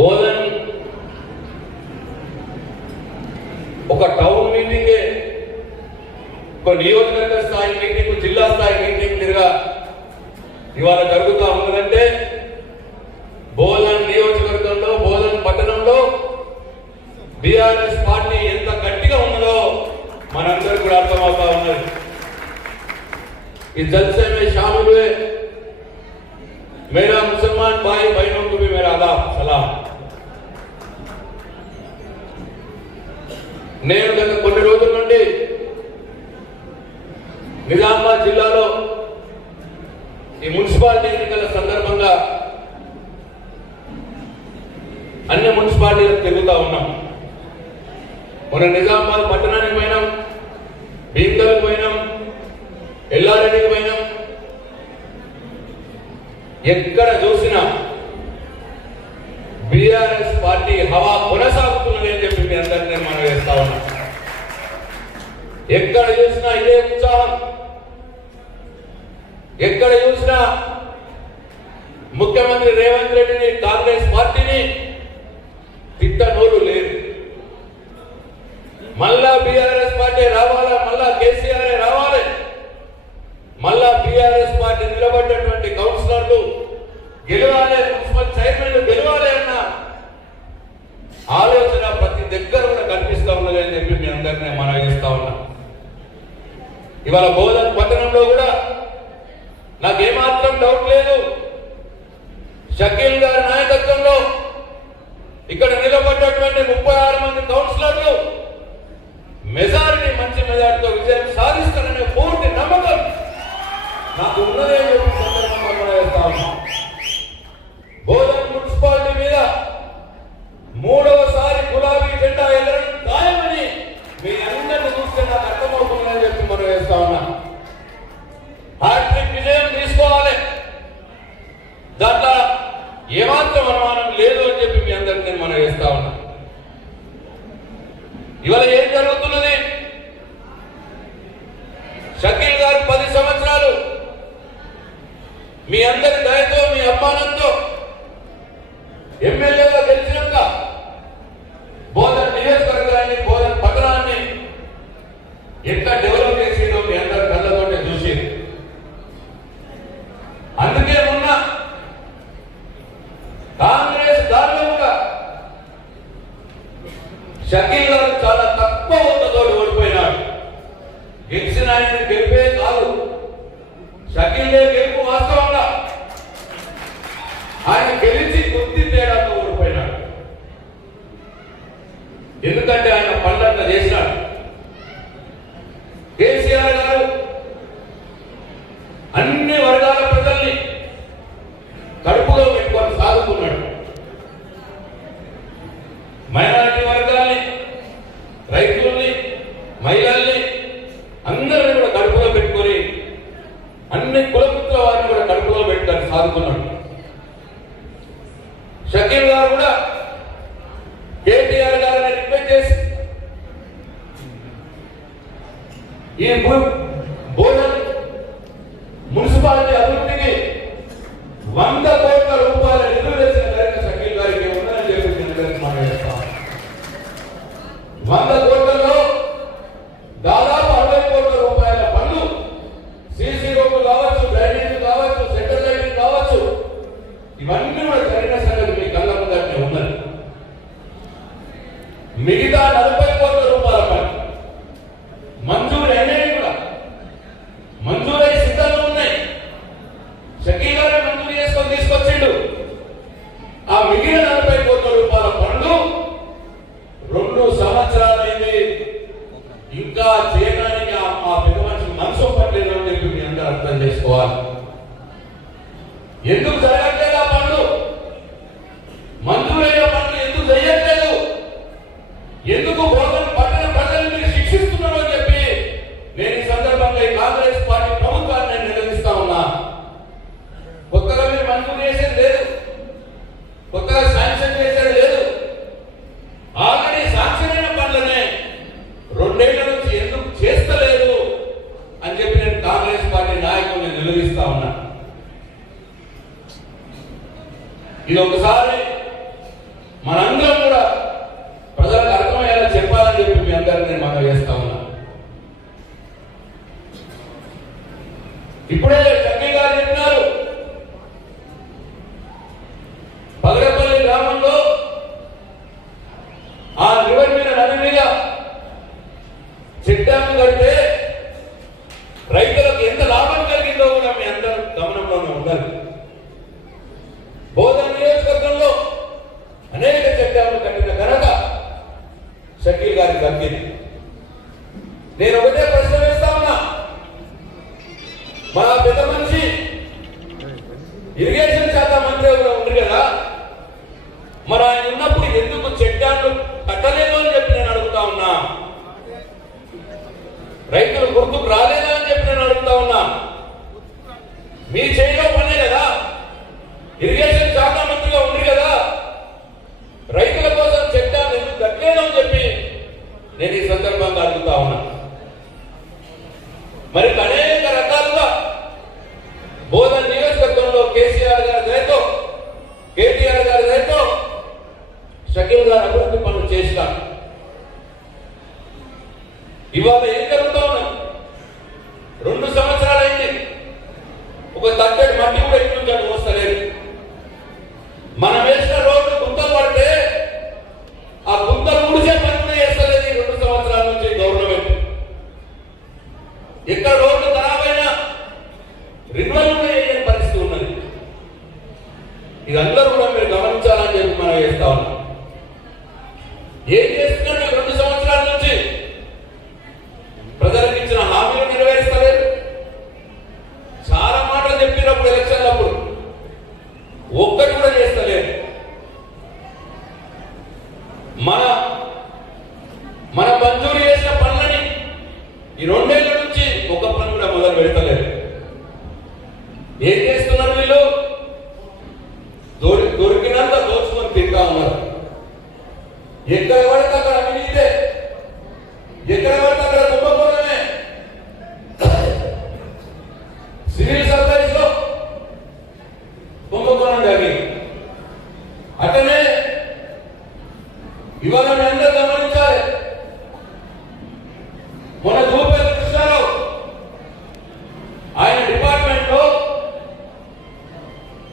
బోధన్ ఒక టౌన్ మీటింగే, ఒక నియోజకవర్గ స్థాయి మీటింగ్, జిల్లా స్థాయి మీటింగ్ తిరిగా ఇవాళ జరుగుతూ ఉన్నదంటే బోధన్ నియోజకవర్గంలో, బోధన్ పట్టణంలో బీఆర్ఎస్ పార్టీ ఎంత గట్టిగా ఉన్నదో మనందరికీ కూడా అర్థమవుతా ఉన్నది. इस जलसे में शामिल हुए मेरा मुसलमान भाई बहनों को भी मेरा आदाब सलाम। నేను గత కొన్ని రోజుల నుండి నిజామాబాద్ జిల్లాలో ఈ మున్సిపాలిటీ ఎన్నికల సందర్భంగా అన్ని మున్సిపాలిటీలకు తిరుగుతూ ఉన్నాం. మన నిజామాబాద్ పట్టణానికి పోయినాం, భీమ్గల్కి పోయినాం, ఎల్లారెడ్డికి పోయినాం. ఎక్కడ చూసినా బీఆర్ఎస్ పార్టీ హవా కొనసాగుతున్నది అని చెప్పి మీ అందరినీ నేను మనం వేస్తా ఉన్నా. ఎక్కడ చూసినా ఇదే ఉత్సాహం, ఎక్కడ చూసినా ముఖ్యమంత్రి రేవంత్ రెడ్డిని, కాంగ్రెస్ పార్టీని తిట్టనోరు లేదు. మళ్ళా బీఆర్ఎస్ పార్టీ రావాలా, మళ్ళా కేసీఆర్ రావాలి, మళ్ళా బీఆర్ఎస్ పార్టీ నిలబడ్డటువంటి కౌన్సిలర్లు గెలవాలి, మున్సిపల్ చైర్మన్లు గెలవాలి అన్న ఆలోచన ప్రతి దగ్గర కూడా కనిపిస్తా ఉన్నది అని చెప్పి మీ అందరినీ మనం చేస్తా ఉన్నా. ఇవాళ బోధన్ పట్టణంలో కూడా నాకేమాత్రం డౌట్ లేదు, షకీల్ గారి నాయకత్వంలో ఇక్కడ నిలబడ్డటువంటి 36 మంది కౌన్సిలర్లు మెజారిటీ, మంచి మెజారిటీతో విజయం సాధిస్తారనే పూర్తి నమ్మకం నాకు ఉన్నదే బోధన్ మున్సిపాలిటీ మీద 3వసారి గులాబీ జెండా ఎగరడం ఖాయమని మీ అందరిని చూస్తే నాకు అర్థమవుతుందని చెప్పి మనం వేస్తా ఉన్నా. హ్యాట్రిక్ విజయం తీసుకోవాలి, దాంట్లో ఏమాత్రం అనుమానం లేదు అని చెప్పి మీ అందరిని నేను మనం వేస్తా ఉన్నా. ఇవాళ ఏం జరుగుతున్నది? షకీల్ గారు 10 సంవత్సరాలు మీ అందరి దయతో, మీ అభిమానంతో ఎమ్మెల్యేగా గెలిచినాక బోధన్ నియోజకవర్గాన్ని, బోధన్ పట్టణాన్ని ఎంత డెవలప్ చేసిందో మీ అందరి కళ్ళతోటే చూసి, అందుకే మొన్న కాంగ్రెస్ దారుణంగా షకీల్ గారు చాలా తక్కువ ఓట్లతో ఓడిపోయినాడు. గెలిచిన ఆయన గెలిపే కాదు, షకీల్ గెలుపు వాస్తవంగా ఆయన గెలిచి కొద్ది తేడాతో ఓడిపోయినాడు. ఎందుకంటే ఆయన పనులంతా చేసినాడు. కేసీఆర్ గారు అన్ని వర్గాల ప్రజల్ని కడుపులో పెట్టుకొని సాగుతున్నాడు. మైనారిటీ వర్గాల్ని, రైతుల్ని, మహిళల్ని అందరినీ కూడా కడుపులో పెట్టుకొని, అన్ని కులపుత్ర వారిని కూడా కడుపులో పెట్టుకొని సాగుతున్నాడు. షకీల్ గారు కూడా కేటీఆర్ గారిని రిక్వెస్ట్ చేసి ఈ బోధన్ మున్సిపాలిటీ అభివృద్ధికి 100 కోట్ల రూపాయల నిధులు వేసిన ఘనత షకీల్ గారికి ఉందని చెప్పి మనం చేస్తాం. 100 కోట్లలో దాదాపు 60 కోట్ల రూపాయల పనులు, సీసీ రోడ్లు కావచ్చు, డ్రైనేజ్ కావచ్చు, సెంట్రల్ లైటింగ్ కావచ్చు, ఇవన్నీ కూడా జరిగిన సంగతి మీ కళ్ళ ముందరనే ఉన్నది. మిగతా 40 కోట్ల రూపాయల పని మంజూరు అయినాయి, కూడా మంజూరై సిద్ధంగా ఉన్నాయి. షకీల్ గారే మంజూరు చేసుకొని తీసుకొచ్చిండు. ఆ మిగిలిన 40 కోట్ల రూపాయల పనులు 2 సంవత్సరాలైంది, ఇంకా చేయడానికి ఆ పెద్ద మనిషి మనసు పట్టలేదు అని చెప్పి మీ అందరూ అర్థం చేసుకోవాలి. ఎందుకు జరగట్లేదు ఆ పనులు? మంజూరైన పనులు ఎందుకు చేయట్లేదు? ఎందుకు బోధన్ పట్టణ ప్రజల్ని మీరు శిక్షిస్తున్నారు అని చెప్పి నేను ఈ సందర్భంగా ఈ కాంగ్రెస్ పార్టీ ప్రభుత్వాన్ని నేను నిలదీస్తా ఉన్నా. కొత్తగా మీరు మంజూరు చేసేది లేదు, కొత్తగా శాంక్షన్ చేసేది లేదు. ఆల్రెడీ శాంక్షన్ అయిన పనులనే 2 ఏళ్ల నుంచి ఎందుకు చేస్తలేదు అని చెప్పి నేను కాంగ్రెస్ పార్టీ నాయకుల్ని నిలదీస్తా ఉన్నా. ఇది ఒకసారి చెప్పినారు. పగడపల్లి గ్రామంలో ఆ రివర్ మీద నది మీద చెక్ డ్యామ్ కడితే రైతులకు ఎంత లాభం కలిగిందో కూడా మీ అందరూ గమనంలోనే ఉండాలి. బోధన నియోజకవర్గంలో అనేక చెక్ డ్యామ్లు కట్టిన ఘనత షకీల్ గారికి దక్కింది. నేను ఒకటే ప్రశ్న వేస్తా ఉన్నా, మన పెద్ద మనిషి ఇరిగేషన్ శాఖ మంత్రి కూడా ఉంది కదా, మరి ఆయన ఉన్నప్పుడు ఎందుకు చెక్ డ్యామ్లు కట్టలేదు అని చెప్పి నేను అడుగుతా ఉన్నా. రైతులు గుర్తుకు రాలేదా అని చెప్పి నేను అడుగుతా ఉన్నా. మీ చేతిలో పనే కదా, ఇరిగేషన్ శాఖ మంత్రిగా ఉంది కదా, రైతుల కోసం చెక్ డ్యామ్ ఎందుకు కట్టలేదు అని చెప్పి నేను ఈ సందర్భంగా అడుగుతా ఉన్నా. మరి అనేక రకాలుగా బోధన నియోజకవర్గంలో కేసీఆర్ గారి దయతో, కేటీఆర్ గారి దయతో షకీల్ గారు అభివృద్ధి పనులు చేసినారు. ఇవాళ ఏం జరుగుతా ఉన్నాం? 2 సంవత్సరాలు అయింది, ఒక తట్టడి మట్టి కూడా ఇటు నుంచి అటు వస్తలేదు. మనం వేసిన రోడ్లు గుంతలు పడితే ఆ గుంతలు ముడిచే పని కూడా చేస్తలేదు ఈ 2 సంవత్సరాల నుంచి గవర్నమెంట్. ఎక్కడ రోడ్లు ఖరాబైనా రిన్యువల్ కూడా చేయని పరిస్థితి ఉన్నది. ఇదందరూ కూడా మీరు గమనించాలని చెప్పి మనం చేస్తా ఉన్నాం. ఏం చేస్తున్నారు? 2 సంవత్సరాల నుంచి ప్రజలకు ఇచ్చిన హామీలు నెరవేర్చలేదు. చాలా మాటలు చెప్పినప్పుడు ఎలక్షన్లప్పుడు ఒక్కటి కూడా చేస్తలేదు. మన మంజూరు చేసిన పనులని ఈ 2 ఏళ్ల నుంచి ఒక పని కూడా మొదలు పెడతలేదు. ఏం చేస్తున్నారు వీళ్ళు? దొరికినంత దోచుకొని తింటా ఉన్నారు. ఎక్కడ పడితే అక్కడ అవినీతే, ఎక్కడ పడితే అక్కడ కుంభకోణమే. సివిల్ సప్లైస్ లో కుంభకోణం జరిగింది. అట్లనే ఇవాళ మీ అందరూ గమనించాలి. మన దూపేరు కృష్ణారావు ఆయన డిపార్ట్మెంట్ లో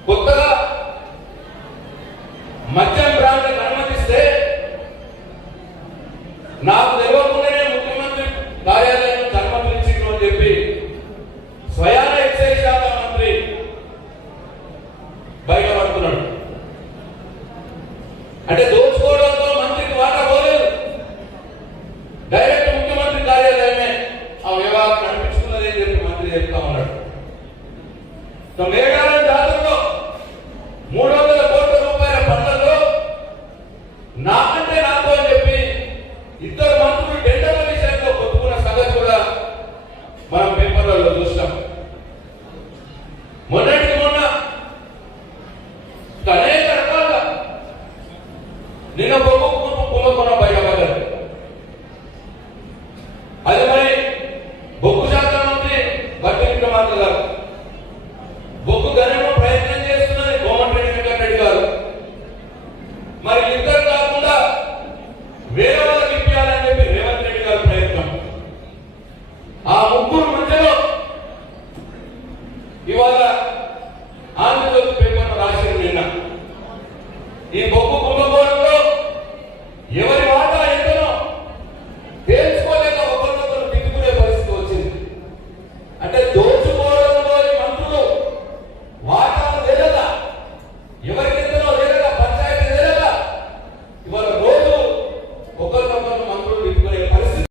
కొత్తగా మద్యం బ్రాండ్కి అనుమతిస్తే నాకు తెలియకుండానే ముఖ్యమంత్రి కార్యాలయం అనుమతులు ఇచ్చింది అని చెప్పి స్వయాన ఎక్సైజ్ శాఖ మంత్రి బయటపడుతున్నాడు. అంటే దోచుకోవడంతో మంత్రికి వాటా పోలేదు, డైరెక్ట్ ముఖ్యమంత్రి కార్యాలయమే ఆ వ్యవహారం నడిపించుకున్నది అని చెప్పి మంత్రి చెప్తా ఉన్నాడు.